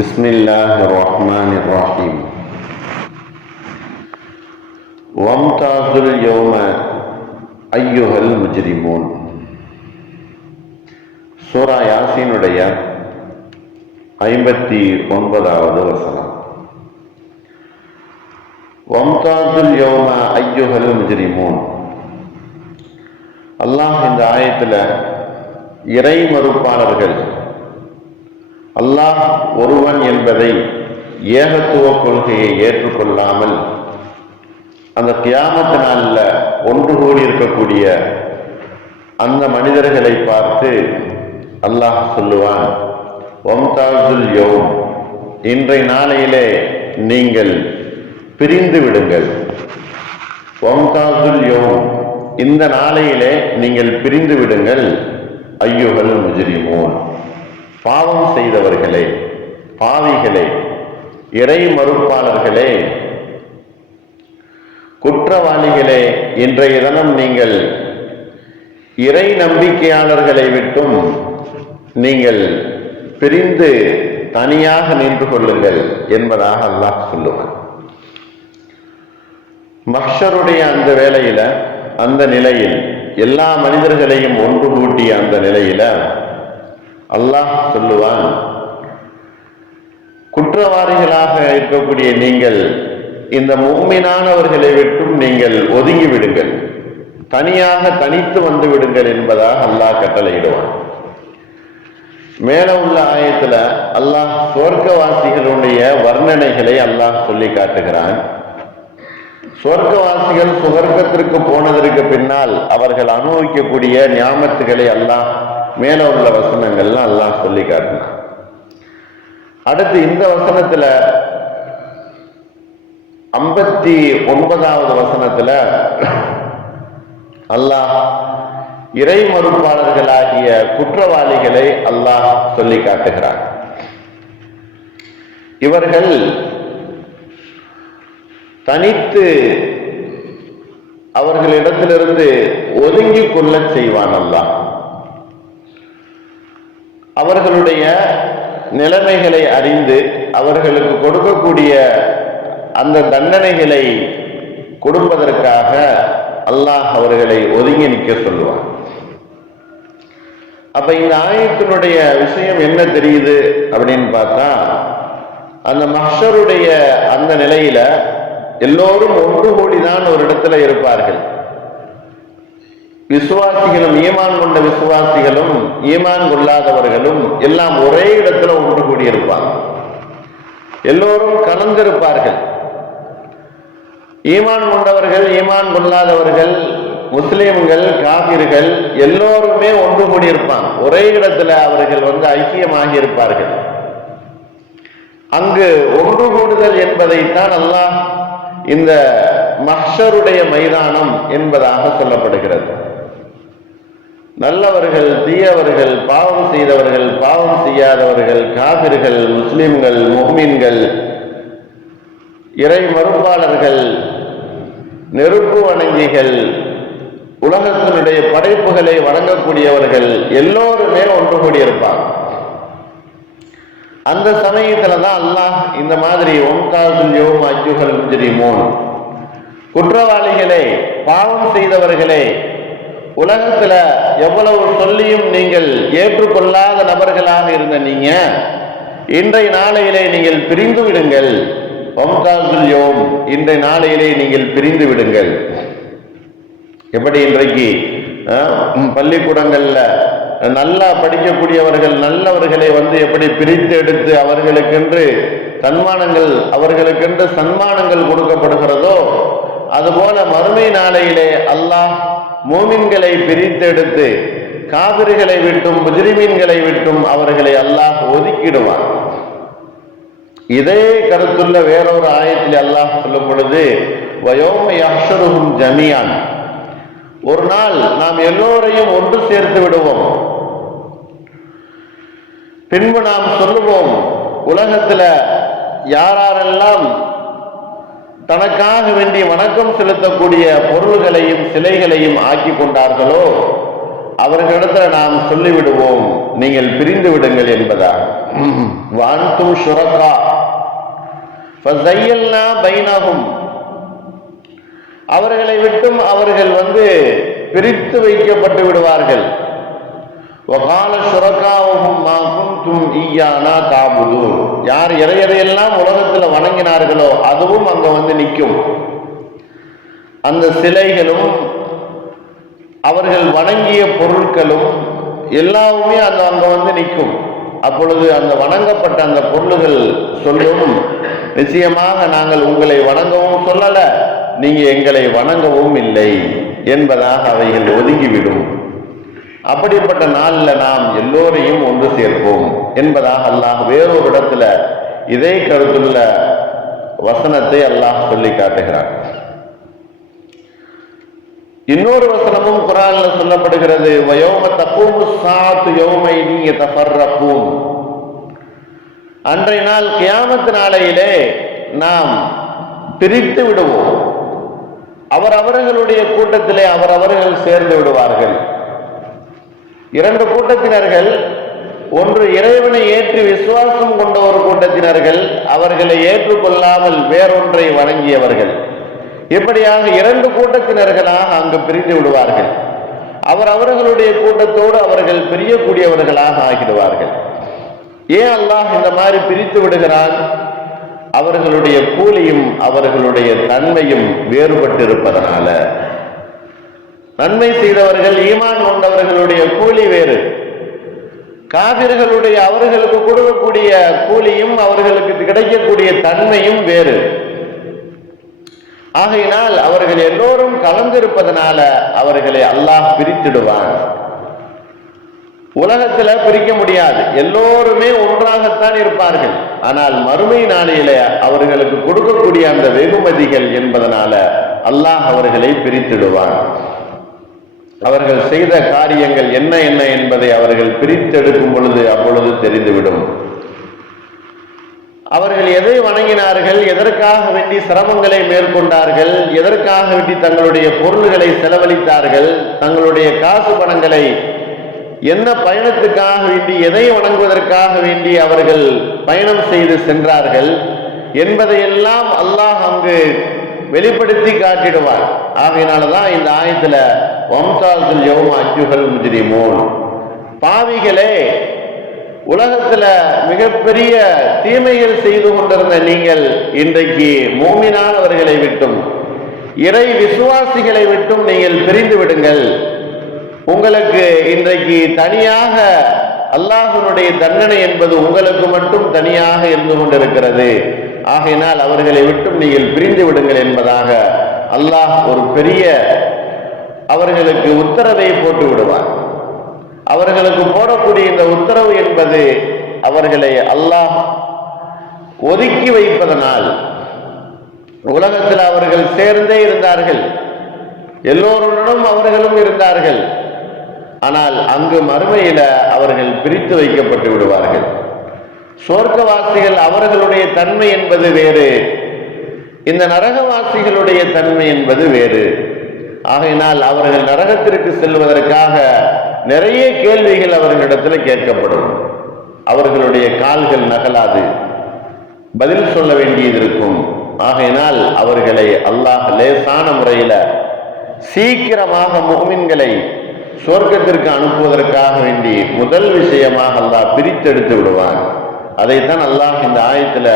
بسم الله الرحمن الرحيم وامتازوا اليوم أيها المجرمون. சூரா யாசீனுடைய 59வது வசனம். வம்தாசுல் யௌம ஐயுஹல் முஜ்ரிமூன். அல்லாஹ் இந்த ஆயத்தில் இறை மறுப்பாளர்கள் அல்லாஹ் ஒருவன் என்பதை ஏகத்துவ கொள்கையை ஏற்றுக்கொள்ளாமல் அந்த கியாமத் நாளில் ஒன்று கூடி இருக்கக்கூடிய அந்த மனிதர்களை பார்த்து அல்லாஹ் சொல்லுவான், வம்தாசுல் யௌம், இன்றைய நாளையிலே நீங்கள் பிரிந்து விடுங்கள். வம்தாசுல் யௌம், இந்த நாளையிலே நீங்கள் பிரிந்து விடுங்கள். ஐயுஹல் முஜ்ரிமூன், பாவம் செய்தவர்களே, பாவிகளே, இறை மறுப்பாளர்களே, குற்றவாளிகளே, இன்றைய தினம் நீங்கள் இறை நம்பிக்கையாளர்களை விட்டும் நீங்கள் பிரிந்து தனியாக நின்று கொள்ளுங்கள் என்பதாக அல்லாஹ் சொல்லுவான். மஹ்ஷருடைய அந்த வேளையில, அந்த நிலையில், எல்லா மனிதர்களையும் ஒன்று கூட்டிய அந்த நிலையில அல்லாஹ் சொல்லுவான், குற்றவாளிகளாக இருக்கக்கூடிய நீங்கள் இந்த முஃமினானவர்களை விட்டும் நீங்கள் ஒதுங்கி விடுங்கள், தனியாக தனித்து வந்து விடுங்கள் என்பதாக அல்லாஹ் கட்டளையிடுவான். மேல உள்ள ஆயத்துல அல்லாஹ் சொர்க்கவாசிகளுடைய வர்ணனைகளை அல்லாஹ் சொல்லி காட்டுகிறான். சொர்க்கவாசிகள் சுவர்க்கத்திற்கு போனதற்கு பின்னால் அவர்கள் அனுபவிக்கக்கூடிய ஞாபகத்துகளை அல்லாஹ் மேல உள்ள வசனங்கள்ல அல்லாஹ் சொல்லி காட்டினான். அடுத்து இந்த வசனத்துல 59வது வசனத்துல அல்லாஹ் இறை மறுப்பாளர்களாகிய குற்றவாளிகளை அல்லாஹ் சொல்லி காட்டுகிறார். இவர்கள் தனித்து அவர்களிடத்திலிருந்து ஒதுங்கிக் கொள்ள செய்வான் அல்லாஹ். அவர்களுடைய நிலைமைகளை அறிந்து அவர்களுக்கு கொடுக்கக்கூடிய அந்த தண்டனைகளை கொடுப்பதற்காக அல்லாஹ் அவர்களை ஒதுங்கி நிற்க சொல்லுவான். அப்ப இந்த ஆயத்தினுடைய விஷயம் என்ன தெரியுது அப்படின்னு பார்த்தா, அந்த மஹ்ஷருடைய அந்த நிலையில எல்லோரும் ஒன்று கூடிதான் ஒரு இடத்துல இருப்பார்கள். விசுவாசிகளும், ஈமான் கொண்ட விசுவாசிகளும் ஈமான் கொள்ளாதவர்களும் எல்லாம் ஒரே இடத்துல ஒன்று கூடி இருப்பாங்க. எல்லோரும் கலந்திருப்பார்கள். ஈமான் கொண்டவர்கள், ஈமான் கொள்ளாதவர்கள், முஸ்லிம்கள், காபிர்கள் எல்லோருமே ஒன்று கூடி இருப்பாங்க. ஒரே இடத்துல அவர்கள் ஐக்கியமாகி இருப்பார்கள். அங்கு ஒன்று கூடுதல் என்பதைத்தான் அல்லாஹ் இந்த மஹ்ஷருடைய மைதானம் என்பதாக சொல்லப்படுகிறது. நல்லவர்கள், தீயவர்கள், பாவம் செய்தவர்கள், பாவம் செய்யாதவர்கள், காபிர்கள், முஸ்லிம்கள், முஃமின்கள், இறை மறுப்பாளர்கள், நெருப்பு வணங்கிகள், உலகத்தினுடைய படைப்புகளை வணங்கக்கூடியவர்கள் எல்லோருமே ஒன்று கூடியிருப்பாங்க. அந்த சமயத்துல தான் அல்லாஹ் இந்த மாதிரி வம்தாசுல் யௌம அய்யுஹல் முஜ்ரிமூன், குற்றவாளிகளே, பாவம் செய்தவர்களே, உலகத்துல எவ்வளவு சொல்லியும் நீங்கள் ஏற்றுக்கொள்ளாத நபர்களாக இருந்த நீங்க இன்றைய நாளையிலே நீங்கள் பிரிந்து விடுங்கள். வம்தாசுல் யௌம், இன்றைய நாளையிலே நீங்கள் பிரிந்து விடுங்கள். எப்படி இன்றைக்கு பள்ளிக்கூடங்கள்ல நல்லா படிக்கக்கூடியவர்கள், நல்லவர்களை எப்படி பிரித்து எடுத்து அவர்களுக்கென்று சன்மானங்கள், அவர்களுக்கென்று சன்மானங்கள் கொடுக்கப்படுகிறதோ, அதுபோல மறுமை நாளையிலே அல்லாஹ் மூமின்களை பிரித்தெடுத்து காபிர்களை விட்டும் முஜ்ரிமீன்களை விட்டும் அவர்களை அல்லாஹ் ஒதுக்கிடுவான். இதே கருத்துள்ள வேறொரு ஆயத்தில் அல்லாஹ் சொல்லும் பொழுது, வயோம யஹ்ஷருஹும் ஜமீஅன், ஒரு நாள் நாம் எல்லோரையும் ஒன்று சேர்த்து விடுவோம். பின்பு நாம் சொல்லுவோம், உலகத்துல யாரெல்லாம் தனக்காக வேண்டி வணக்கம் செலுத்தக்கூடிய பொருள்களையும் சிலைகளையும் ஆக்கி கொண்டார்களோ அவர்களிடத்துல நாம் சொல்லிவிடுவோம், நீங்கள் பிரிந்து விடுங்கள் என்பதா. வான்தும் ஷுரகா ஃபஸய்யல்னா பைனஹும், அவர்களை விட்டும் அவர்கள் பிரித்து வைக்கப்பட்டு விடுவார்கள். வகால ஷுரகாவுஹும் மா குன்தும் இய்யானா தஅபுதூன், யார் எதையெல்லாம் உலகத்தில் வணங்கினார்களோ அதுவும் அங்க நிற்கும். அந்த சிலைகளும் அவர்கள் வணங்கிய பொருட்களும் எல்லாமே அங்க நிற்கும். அப்பொழுது அந்த வணங்கப்பட்ட அந்த பொருள்கள் சொல்லும், நிச்சயமாக நாங்கள் உங்களை வணங்கவும் சொல்லல, நீங்க எங்களை வணங்கவும் இல்லை என்பதாக அவைகள் ஒதுங்கிவிடும். அப்படிப்பட்ட நாளில் நாம் எல்லோரையும் ஒன்று சேர்ப்போம் என்பதாக அல்லாஹ் வேறொரு இடத்துல இதே கருத்துள்ள வசனத்தை அல்லாஹ் சொல்லி காட்டுகிறார். இன்னொரு வசனமும் குர்ஆன்ல சொல்லப்படுகிறது, வயௌம தகூமு ஸாஅத்து யௌமைனி யதஃபர்ரகூன், அன்றைய நாள் கியாமத் நாளையிலே நாம் பிரித்து விடுவோம். அவரவர்களுடைய கூட்டத்திலே அவரவர்கள் சேர்ந்து விடுவார்கள். இரண்டு கூட்டத்தினர்கள், ஒன்று இறைவனை ஏற்று விசுவாசம் கொண்ட ஒரு கூட்டத்தினர்கள், அவர்களை ஏற்றுக்கொள்ளாமல் வேறொன்றை வணங்கியவர்கள். இப்படியாக இரண்டு கூட்டத்தினர்களாக அங்கு பிரிந்து விடுவார்கள். அவர்களுடைய கூட்டத்தோடு அவர்கள் பிரியக்கூடியவர்களாக ஆகிடுவார்கள். ஏன் அல்லாஹ் இந்த மாதிரி பிரித்து விடுகிறான்? அவர்களுடைய கூலியும் அவர்களுடைய தன்மையும் வேறுபட்டிருப்பதனால. நன்மை செய்தவர்கள், ஈமான் கொண்டவர்களுடைய கூலி வேறு, காபிர்களுடைய அவர்களுக்கு கொடுக்கக்கூடிய கூலியும் அவர்களுக்கு கிடைக்கக்கூடிய தன்மையும் வேறு. ஆகையினால் அவர்கள் எல்லோரும் கலந்திருப்பதனால அவர்களை அல்லாஹ் பிரித்திடுவான். உலகத்துல பிரிக்க முடியாது, எல்லோருமே ஒன்றாகத்தான் இருப்பார்கள். ஆனால் மறுமை நாளையில அவர்களுக்கு கொடுக்கக்கூடிய அந்த வெகுமதிகள் என்பதனால அல்லாஹ் அவர்களை பிரித்திடுவான். அவர்கள் செய்த காரியங்கள் என்ன என்ன என்பதை அவர்கள் பிரித்தெடுக்கும் பொழுது அப்பொழுது தெரிந்துவிடும். அவர்கள் எதை வணங்கினார்கள், எதற்காக வேண்டி சிரமங்களை மேற்கொண்டார்கள், எதற்காக வேண்டி தங்களுடைய பொருள்களை செலவழித்தார்கள், தங்களுடைய காசு பணங்களை என்ன பயணத்துக்காக வேண்டி, எதை வணங்குவதற்காக வேண்டி அவர்கள் பயணம் செய்து சென்றார்கள் என்பதையெல்லாம் அல்லாஹ் அங்கு வெளிப்படுத்தி காட்டிடுவார். ஆகையினாலதான் இந்த ஆயத்துல வம்சால் யௌம அஜ்ஜுஹல் முஜ்ரிமூன், பாவிகளே, உலகத்துல மிகப்பெரிய தீமைகள் செய்து கொண்டிருந்த நீங்கள் இன்றைக்கு மூமினானவர்களை விட்டும் இறை விசுவாசிகளை விட்டும் நீங்கள் பிரிந்து விடுங்கள். உங்களுக்கு இன்றைக்கு தனியாக அல்லாஹ்வுடைய தண்டனை என்பது உங்களுக்கு மட்டும் தனியாக இருந்து கொண்டிருக்கிறது. ஆகையினால் அவர்களை விட்டும் நீங்கள் பிரிந்து விடுங்கள் என்பதாக அல்லாஹ் ஒரு பெரிய அவர்களுக்கு உத்தரவை போட்டு விடுவார். அவர்களுக்கு போடக்கூடிய இந்த உத்தரவு என்பது அவர்களை அல்லாஹ் ஒதுக்கி வைப்பதனால், உலகத்தில் அவர்கள் சேர்ந்தே இருந்தார்கள், எல்லோருடனும் அவர்களும் இருந்தார்கள். ஆனால் அங்கு மறுமையில அவர்கள் பிரித்து வைக்கப்பட்டு விடுவார்கள். சொர்க்கவாசிகள் அவர்களுடைய தன்மை என்பது வேறு, இந்த நரகவாசிகளுடைய தன்மை என்பது வேறு. ஆகையினால் அவர்கள் நரகத்திற்கு செல்வதற்காக நிறைய கேள்விகள் அவர்களிடத்தில் கேட்கப்படும். அவர்களுடைய கால்கள் நகலாது, பதில் சொல்ல வேண்டியது இருக்கும். ஆகையினால் அவர்களை அல்லாஹ் லேசான முறையில சீக்கிரமாக முஃமின்களை சொர்க்கத்திற்கு அனுப்புவதற்காக வேண்டி முதல் விஷயமாக அல்லாஹ் பிரித்தெடுத்து விடுவான். அதைத்தான் அல்லாஹ் இந்த ஆயத்துல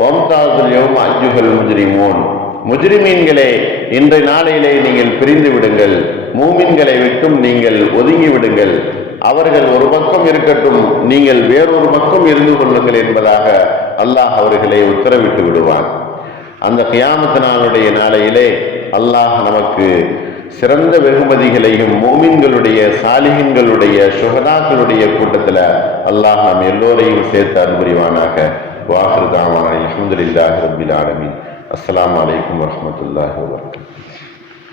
வம்சால் யௌம அஜ்ஜுஹல் முஜ்ரிமூன், முஜ்ரிமீன்களே, இன்றைய நாளையிலே நீங்கள் பிரிந்து விடுங்கள், மூமின்களை விட்டும் நீங்கள் ஒதுங்கி விடுங்கள், அவர்கள் ஒரு பக்கம் இருக்கட்டும், நீங்கள் வேறொரு பக்கம் இருந்து கொள்ளுங்கள் என்பதாக அல்லாஹ் அவர்களை உத்தரவிட்டு விடுவான். அந்த கியாமத் நாளுடைய நாளையிலே அல்லாஹ் நமக்கு சிறந்த வெகுமதிகளையும் மூமின்களுடைய சாலிஹின்களுடைய சுஹதாக்களுடைய கூட்டத்தில் அல்லாஹ் நம் எல்லோரையும் சேர்த்து அன்புரிவானாக. வாஹிரு தாவானா அல்ஹம்துலில்லாஹி ரப்பில் ஆலமீன். அஸ்ஸலாமு அலைக்கும் வரஹ்மத்துல்லாஹி வபரகாத்துஹு.